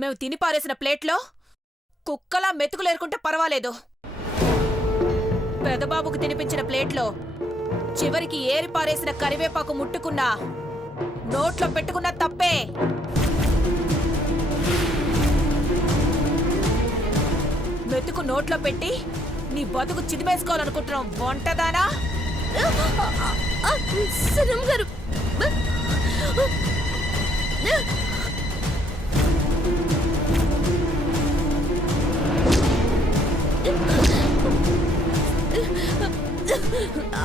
మేము తిని పారేసిన ప్లేట్లో కుక్కలా మెతుకులేరుకుంటే పర్వాలేదు. పెదబాబుకు తినిపించిన ప్లేట్లో చివరికి ఏరి పారేసిన కరివేపాకు ముట్టుకున్నా నోట్లో పెట్టుకున్నా తప్పే. మెతుకు నోట్లో పెట్టి నీ బతుకు చిదిమేసుకోవాలనుకుంటున్నాం వంటదానా? సనం గారు,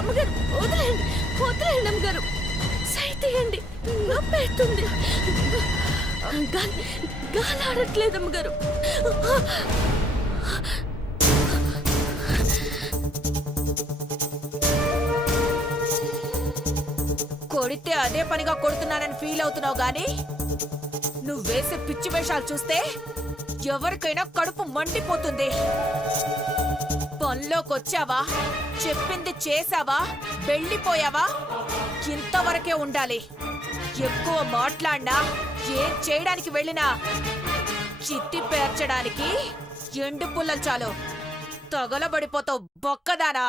అమ్మగారు వదిలేయండి, వదిలేయండి అమ్మగారు, సైతేయండి, నొప్పేస్తుంది, గాలి ఆడట్లేదు అమ్మగారు. కొడితే అదే పనిగా కొడుతున్నానని ఫీల్ అవుతున్నావు గాని నువ్వు వేసే పిచ్చి వేషాలు చూస్తే ఎవరికైనా కడుపు మండిపోతుంది. పనిలోకొచ్చావా, చెప్పింది చేసావా, వెళ్ళిపోయావా, ఇంతవరకే ఉండాలి. ఎక్కువ మాట్లాడినా, ఏం చేయడానికి వెళ్ళినా చిత్తి పేర్చడానికి ఎండు పుల్లలు చాలు. తగలబడిపోతావు బొక్కదానా.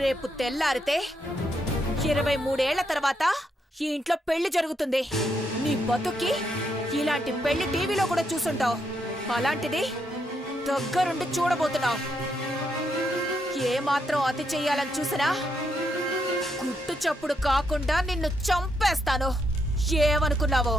రేపు తెల్లారితే 23 ఏళ్ల తర్వాత ఈ ఇంట్లో పెళ్లి జరుగుతుంది. నీ బతుక్కి ఇలాంటి పెళ్లి టీవీలో కూడా చూసుంటావు. అలాంటిది దగ్గరుండి చూడబోతున్నావు. ఏమాత్రం అతి చెయ్యాలని చూసినా గుట్టు చప్పుడు కాకుండా నిన్ను చంపేస్తాను. ఏమనుకున్నావో?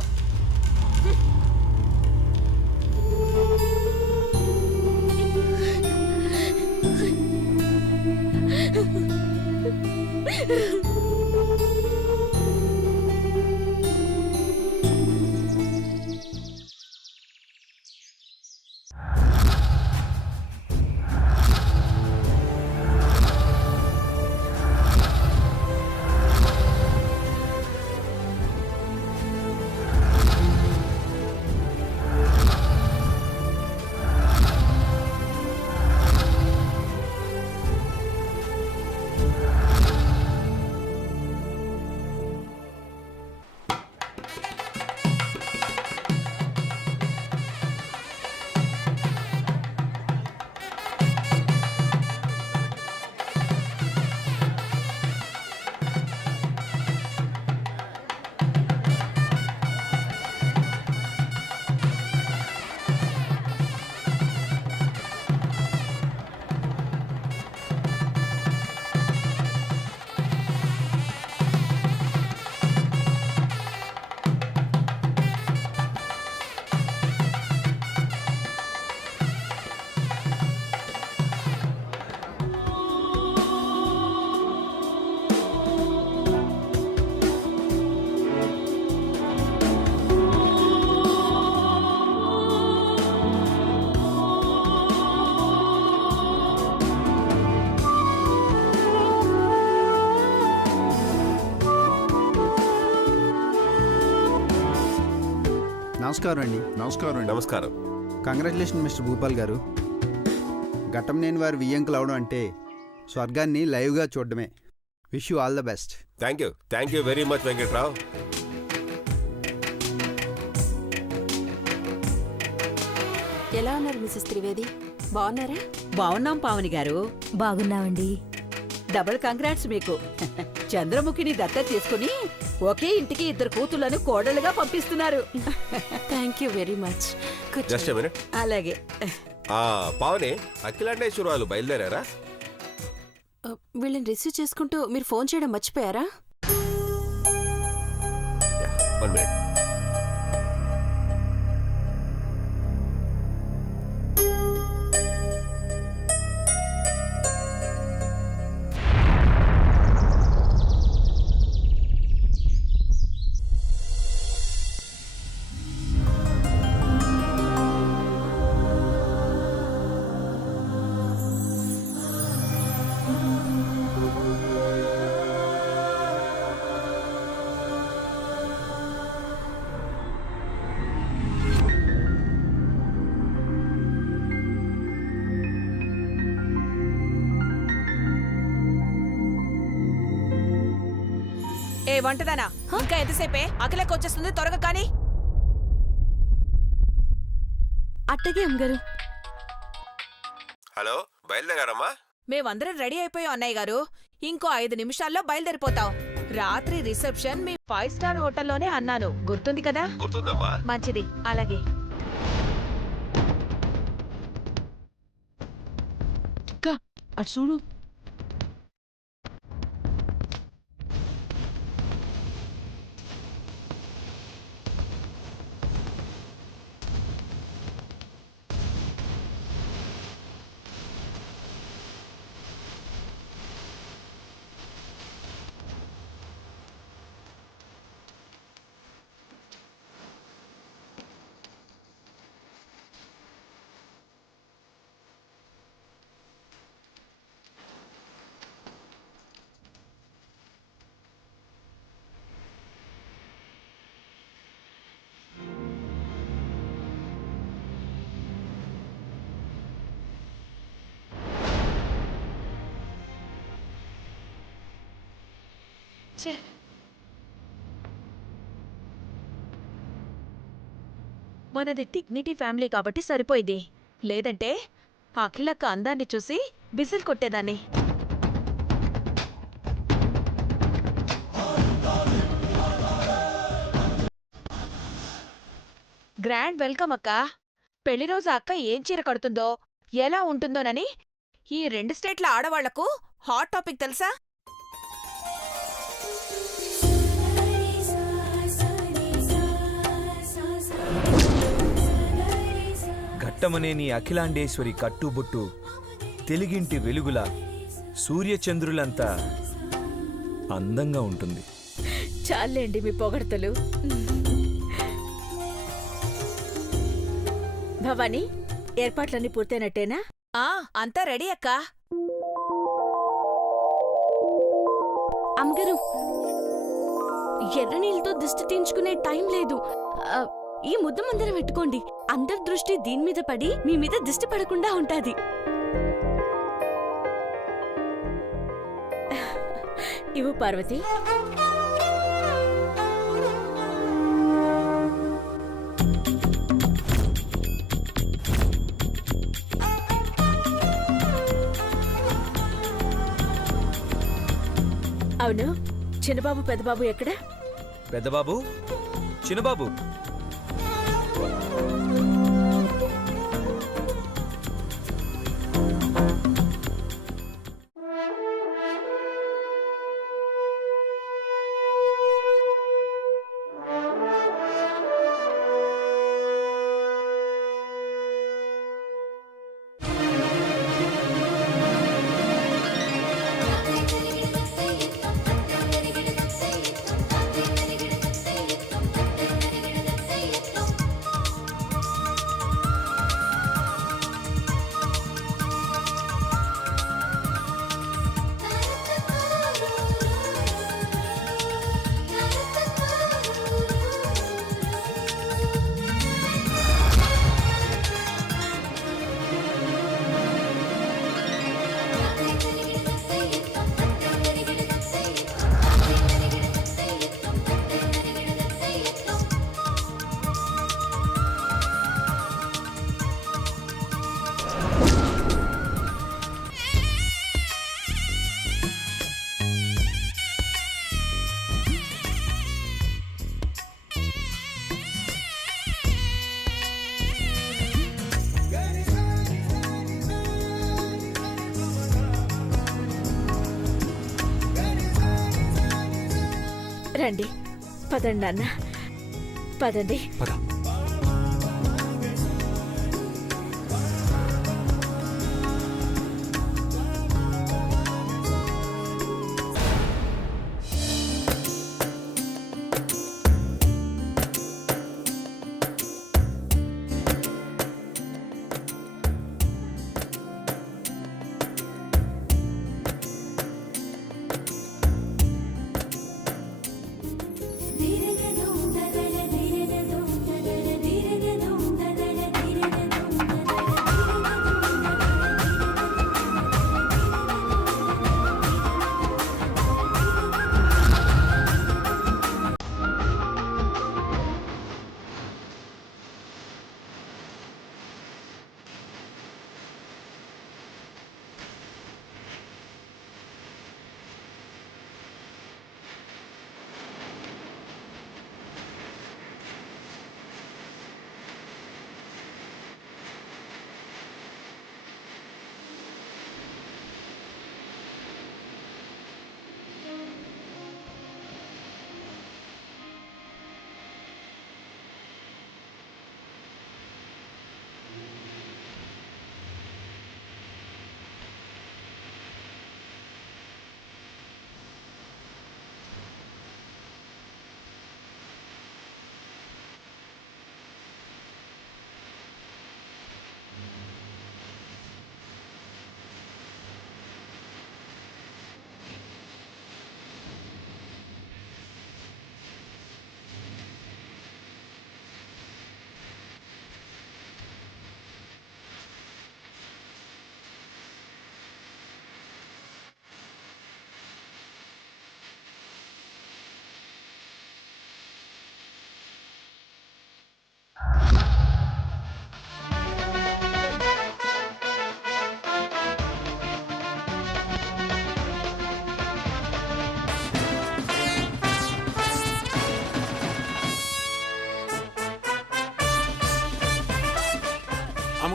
నమస్కారం అండి. నమస్కారం అండి. నమస్కారం. కంగ్రాచులేషన్ మిస్టర్ భూపాల్ గారు. ఘట్టంనేని వారి వియ్యంకులు అవడం అంటే స్వర్గాన్ని లైవ్గా చూడడమే. Wish you all the best. Thank you very much Venkatrao. ఎలా ఉన్నారు మిసెస్ త్రివేది? బాగున్నారా? బాగున్నాం పావని గారు. బాగున్నామండి. డబుల్ కంగ్రాట్స్ మీకు. చంద్రముఖిని దత్త తీసుకుని ఒకే ఇంటికి 2 కూతుళ్లను కోడలుగా పంపిస్తున్నారు. Thank you very much. Just minute. అలాగే. పావని, అఖిలాండేశ్వరాలు బయలుదేరారా? వీళ్ళని రిసీవ్ చేసుకుంటూ మీరు ఫోన్ చేయడం మర్చిపోయారా? 1 minute. వంటదానా ఇంకా ఎంతసేపే? అఖిలకి వచ్చేస్తుంది, త్వరగా కానీ. అట్టగే అమ్మగారు. హలో, బయలుదేరారమ్మా? మేమందరం రెడీ అయిపోయాం అన్నయ్య గారు. ఇంకో 5 నిమిషాల్లో బయలుదేరిపోతాం. రాత్రి రిసెప్షన్ మీ 5 స్టార్ హోటల్లోనే అన్నాను, గుర్తుంది కదా? గుర్తుందమ్మా. మంచిది, అలాగే. అటు చూడు. మనది డిగ్నిటీ ఫ్యామిలీ కాబట్టి సరిపోయింది. లేదంటే అఖిలక్క అందాన్ని చూసి బిసిల్ కొట్టేదాన్ని. గ్రాండ్ వెల్కమ్ అక్క. పెళ్లి రోజు అక్క ఏం చీర కడుతుందో, ఎలా ఉంటుందోనని ఈ 2 స్టేట్ల ఆడవాళ్లకు హాట్ టాపిక్ తెలుసా? ఘట్టమనే నీ అఖిలాండేశ్వరి కట్టుబొట్టు తెలుగింటి వెలుగుల సూర్యచంద్రులంతా అందంగా ఉంటుంది. చాలేండి మీ పొగడతలు. భవానీ, ఏర్పాట్లన్నీ పూర్తయినట్టేనా? అంతా రెడీ అక్క. అమ్మగారు, ఎర్ర నీళ్ళతో దిష్టి తీయించుకునే టైం లేదు. ఈ ముద్ద మందరం పెట్టుకోండి. అందరి దృష్టి దీని మీద పడి మీ మీద దిష్టి పడకుండా ఉంటాది. ఇవ్వు పార్వతి. అవును, చిన్నబాబు పెద్దబాబు ఎక్కడ? పెద్దబాబు, చిన్నబాబు. రండి, పదండి నాన్న, పదండి. పద.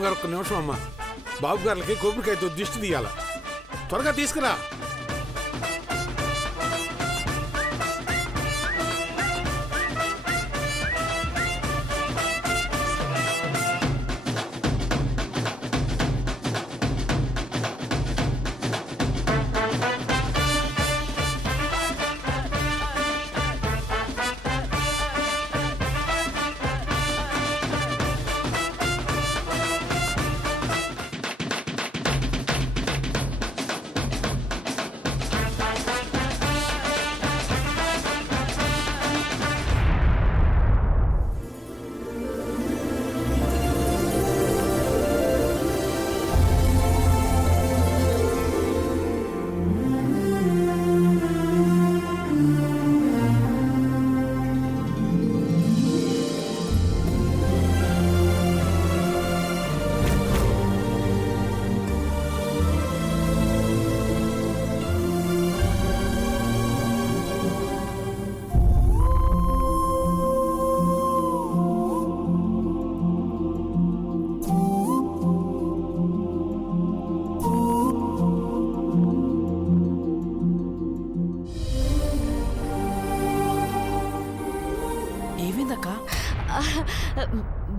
అమ్మగారు ఒక్క నిమిషం అమ్మా. బాబు గారికి కొబ్బరికాయతో దిష్టి తీయాల. త్వరగా తీసుకురా.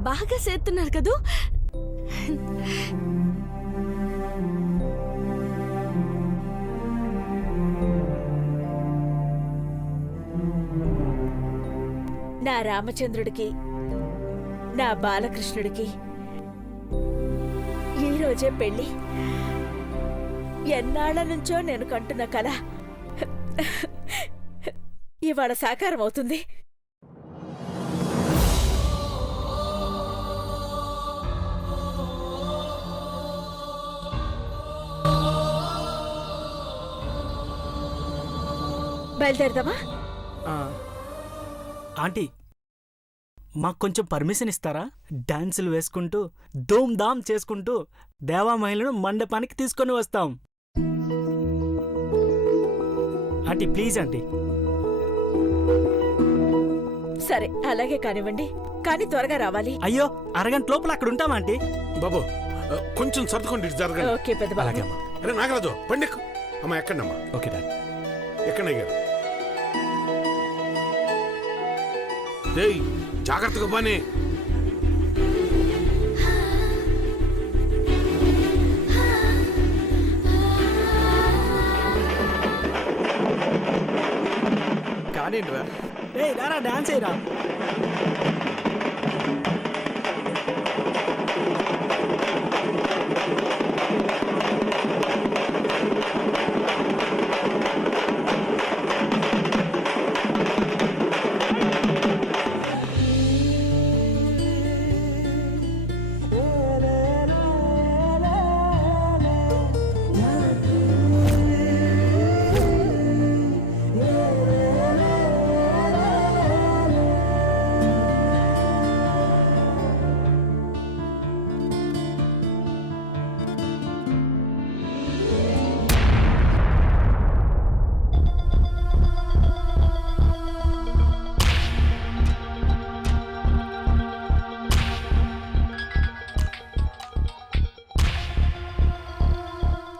బాగా చేస్తున్నారు కదూ. నా రామచంద్రుడికి నా బాలకృష్ణుడికి ఈ రోజే పెళ్లి. ఎన్నాళ్ల నుంచో నేను కంటున్న కల ఇవాళ సాకారం అవుతుంది. బయలుదేరదామా? ఆంటీ, మాకు కొంచెం పర్మిషన్ ఇస్తారా? డాన్సులు వేసుకుంటూ ధూమ్ ధామ్ చేసుకుంటూ దేవా మహిళను మండపానికి తీసుకొని వస్తాం. Aunty please aunty. సరే అలాగే కానివ్వండి, కానీ త్వరగా రావాలి. అయ్యో అరగంట లోపల అక్కడ ఉంటాం ఆంటీ. బాబు కొంచెం సర్దుకోండి, ఇటు జరగండి. ఓకే పెద్ద బాబు. అలాగే అమ్మా. అరే నాగరాజు పండిక్ అమ్మా, ఎక్కండమ్మా. Okay dad. ఎక్కండి గారు. జాగ్రత్తగా పని. కానీ రారా డాన్స్ అయ్యరా.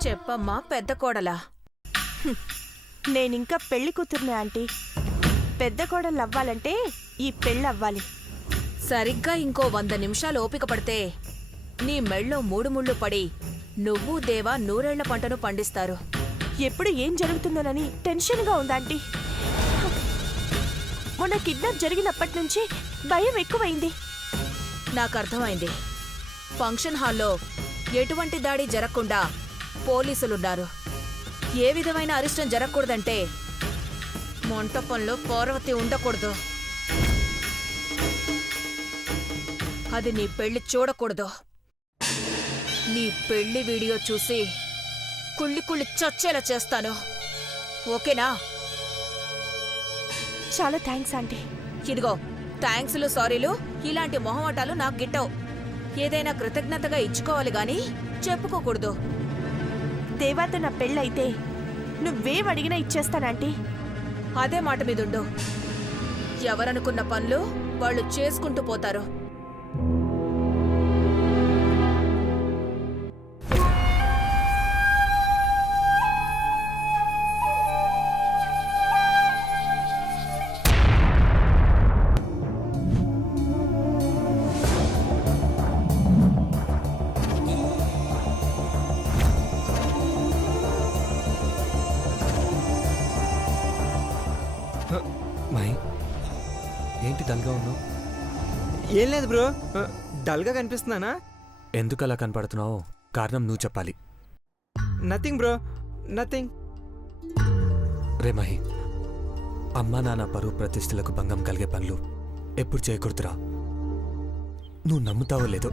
చెప్పమ్మా పెద్ద కోడలా. నేనింకా పెళ్లి కూతుర్నే ఆంటీ. పెద్ద కోడలు అవ్వాలంటే ఈ పెళ్ళి అవ్వాలి. సరిగ్గా ఇంకో 100 నిమిషాలు ఓపిక పడితే నీ మెళ్ళో 3 ముళ్ళు పడి నువ్వు దేవా 100 పంటను పండిస్తారు. ఎప్పుడు ఏం జరుగుతుందోనని టెన్షన్గా ఉందాంటీ. మొన్న కిడ్నాప్ జరిగినప్పటి నుంచి భయం ఎక్కువైంది. నాకు అర్థమైంది. ఫంక్షన్ హాల్లో ఎటువంటి దాడి జరగకుండా పోలీసులున్నారు. ఏ విధమైన అరిష్టం జరగకూడదంటే మంటపంలో పార్వతి ఉండకూడదు. అది నీ పెళ్లి చూడకూడదు. నీ పెళ్లి వీడియో చూసి కుళ్ళి కుళ్ళి చచ్చేలా చేస్తాను. ఓకేనా? చాలా థ్యాంక్స్ ఆంటీ. ఇదిగో థ్యాంక్స్లు సారీలు ఇలాంటి మొహమాటాలు నాకు గిట్టవు. ఏదైనా కృతజ్ఞతగా ఇచ్చుకోవాలి గాని చెప్పుకోకూడదు. దేవాతో నా పెళ్ళైతే నువ్వేం అడిగినా ఇచ్చేస్తానంటీ. అదే మాట మీదుండు. ఎవరనుకున్న పనులు వాళ్ళు చేసుకుంటూ పోతారు. ఏంటి డల్గా ఉన్నావు? ఏం లేదు బ్రో, డల్గా కనిపిస్తున్నానా? ఎందుకు అలా కనపడుతున్నావు? కారణం నువ్వు చెప్పాలి. Nothing bro, nothing. రే మహి, అమ్మా నాన్న పరువు ప్రతిష్టలకు భంగం కలిగే పనులు ఎప్పుడు చేయకూడదురా. నువ్వు నమ్ముతావో లేదో,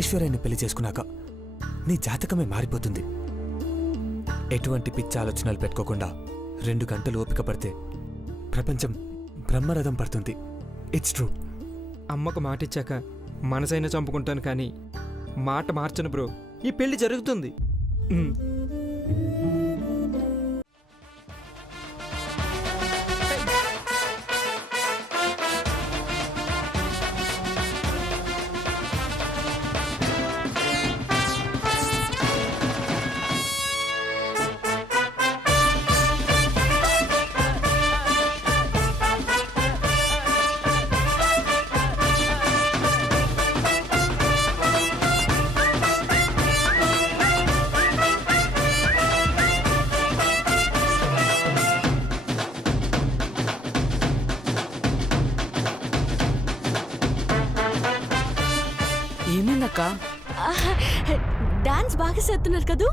ఐశ్వర్యాన్ని పెళ్లి చేసుకున్నాక నీ జాతకమే మారిపోతుంది. ఎటువంటి పిచ్చి ఆలోచనలు పెట్టుకోకుండా 2 గంటలు ఓపిక పడితే ప్రపంచం బ్రహ్మరథం పడుతుంది. It's true. అమ్మకు మాట ఇచ్చాక మనసైనా చంపుకుంటాను కానీ మాట మార్చను బ్రో. ఈ పెళ్లి జరుగుతుంది. ఏమైందక్క? డాన్స్ బాగా చేస్తున్నారు కదూ.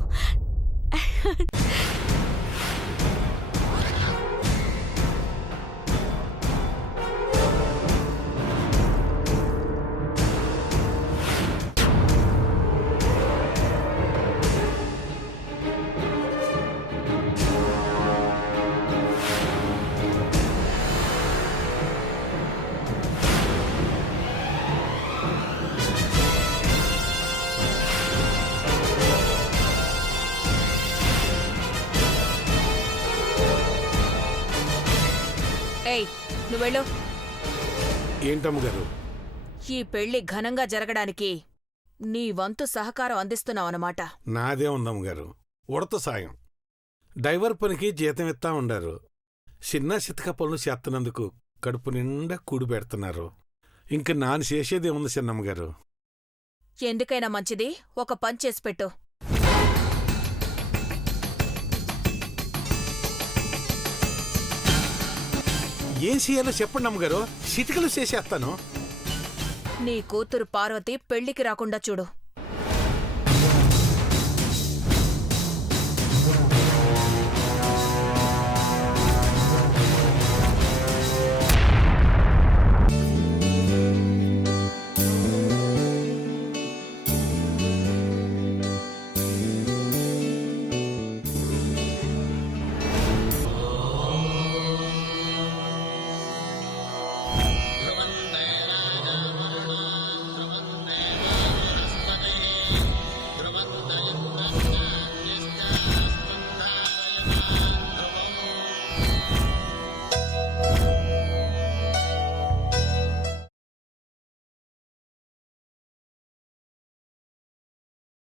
ఏయ్, నువ్వెళ్ళు. ఏంటమ్మగారు? ఈ పెళ్లి ఘనంగా జరగడానికి నీ వంతు సహకారం అందిస్తున్నావన్నమాట. నాదే ఉందమ్మగారు, ఉడత సాయం. డ్రైవర్ పనికి జీతం ఇస్తా ఉండారు. చిన్న చితక పనులు చేస్తున్నందుకు కడుపు నిండా కూడి పెడుతున్నారు. ఇంక నాను చేసేదే ఉంది చిన్నమ్మగారు. ఎందుకైనా మంచిది, ఒక పని చేసి పెట్టు. ఏం చేయాలో చెప్పండి అమ్మగారు, చిటికలు చేసేస్తాను. నీ కూతురు పార్వతి పెళ్లికి రాకుండా చూడు.